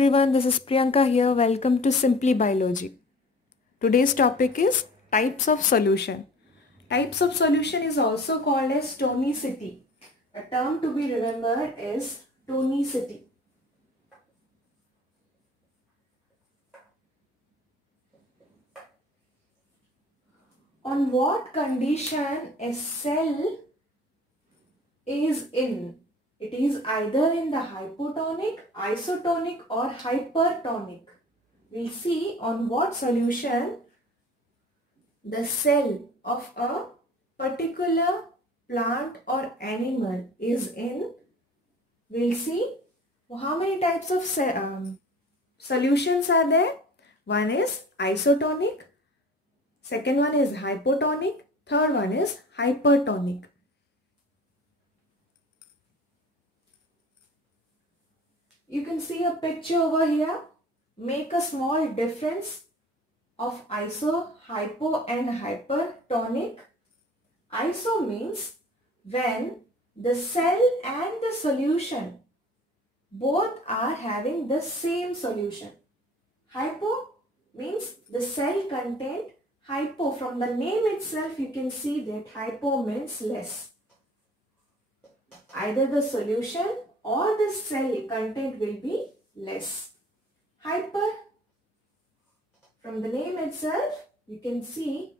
everyone, this is Priyanka here. Welcome to Simply Biology. Today's topic is types of solution. Types of solution is also called as tonicity. A term to be remembered is tonicity. On what condition a cell is in? It is either in the hypotonic, isotonic or hypertonic. We'll see on what solution the cell of a particular plant or animal is in. We'll see how many types of solutions are there. One is isotonic, second one is hypotonic, third one is hypertonic. You can see a picture over here. Make a small difference of iso, hypo and hypertonic. Iso means when the cell and the solution both are having the same solution. Hypo means the cell content. Hypo, from the name itself you can see that hypo means less. Either the solution or the cell content will be less. Hyper, from the name itself you can see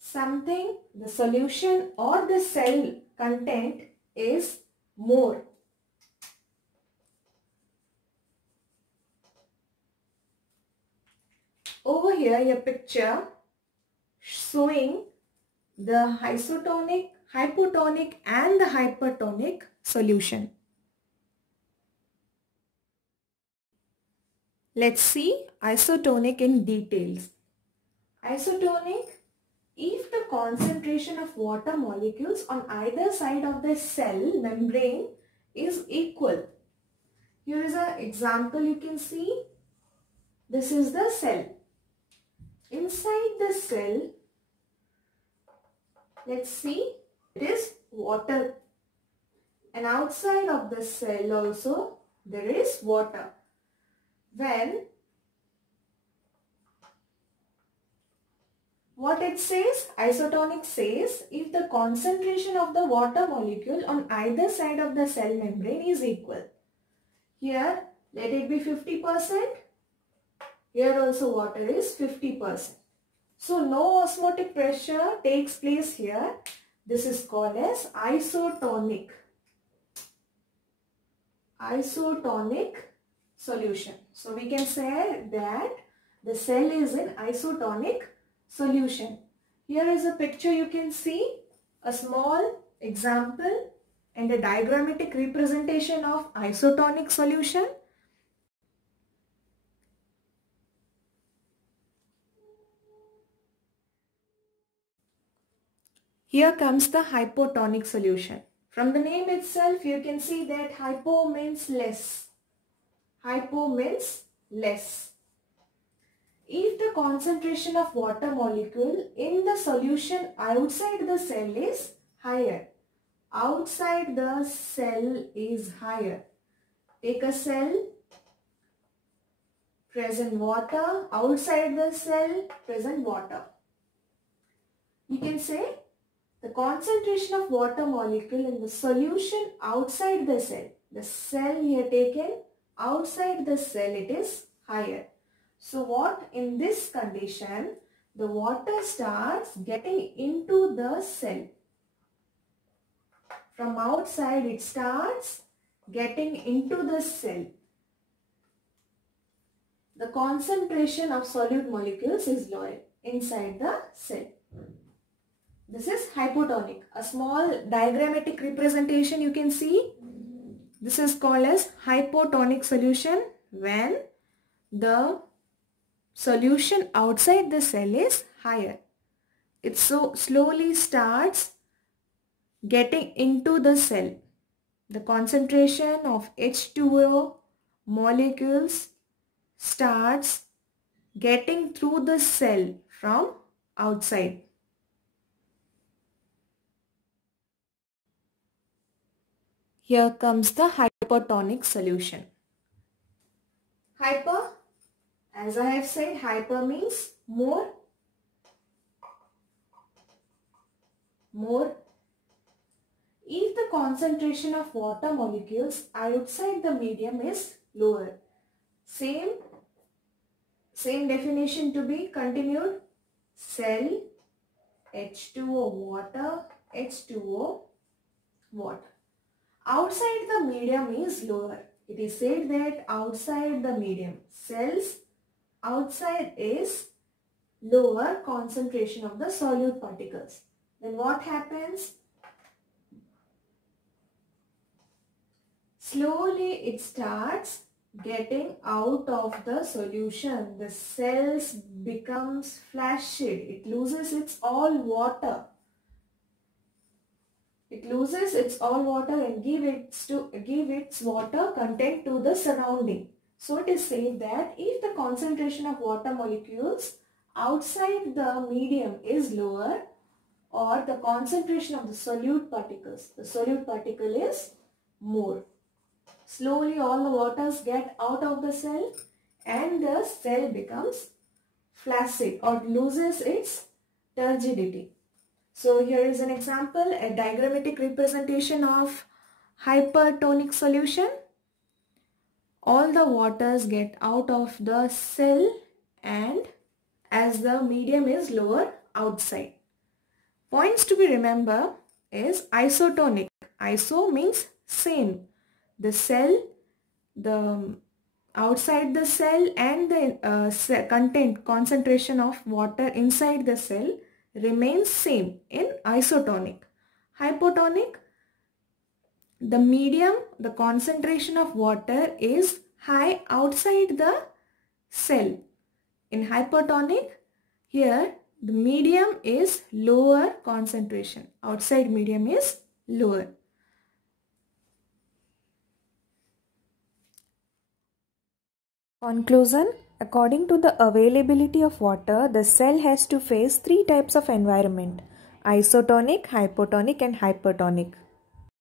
something, the solution or the cell content is more. Over here a picture showing the isotonic, hypotonic and the hypertonic solution. Let's see isotonic in details. Isotonic, if the concentration of water molecules on either side of the cell membrane is equal. Here is an example you can see. This is the cell. Inside the cell, let's see, it is water. And outside of the cell also there is water. When what it says, isotonic says, if the concentration of the water molecule on either side of the cell membrane is equal. Here let it be 50%. Here also water is 50%. So no osmotic pressure takes place here. This is called as isotonic. Isotonic solution. So we can say that the cell is in isotonic solution. Here is a picture you can see, a small example and a diagrammatic representation of isotonic solution. Here comes the hypotonic solution. From the name itself you can see that hypo means less. Hypo means less. If the concentration of water molecule in the solution outside the cell is higher. Outside the cell is higher. Take a cell, present water, outside the cell, present water. You can say the concentration of water molecule in the solution outside the cell here taken, outside the cell it is higher. So what in this condition, the water starts getting into the cell. From outside it starts getting into the cell. The concentration of solute molecules is lower inside the cell. This is hypotonic. A small diagrammatic representation you can see. This is called as hypotonic solution when the solution outside the cell is higher. It so slowly starts getting into the cell. The concentration of H2O molecules starts getting through the cell from outside. Here comes the hypertonic solution. Hyper, as I have said, hyper means more. If the concentration of water molecules outside the medium is lower. Same definition to be continued. Cell, H2O water, H2O water. Outside the medium is lower. It is said that outside the medium, cells outside is lower concentration of the solute particles. Then what happens? Slowly it starts getting out of the solution. The cells becomes flaccid. It loses its all water. It loses its all water and give its water content to the surrounding. So it is said that if the concentration of water molecules outside the medium is lower, or the concentration of the solute particles, the solute particle is more. Slowly all the waters get out of the cell and the cell becomes flaccid or loses its turgidity. So here is an example, a diagrammatic representation of hypertonic solution. All the waters get out of the cell and as the medium is lower outside. Points to be remembered is isotonic. Iso means same. The cell, the outside the cell and the concentration of water inside the cell remains same in isotonic. Hypotonic, the medium, the concentration of water is high outside the cell. In hypertonic, here the medium is lower concentration. Outside medium is lower. Conclusion. According to the availability of water, the cell has to face three types of environment: isotonic, hypotonic and hypertonic.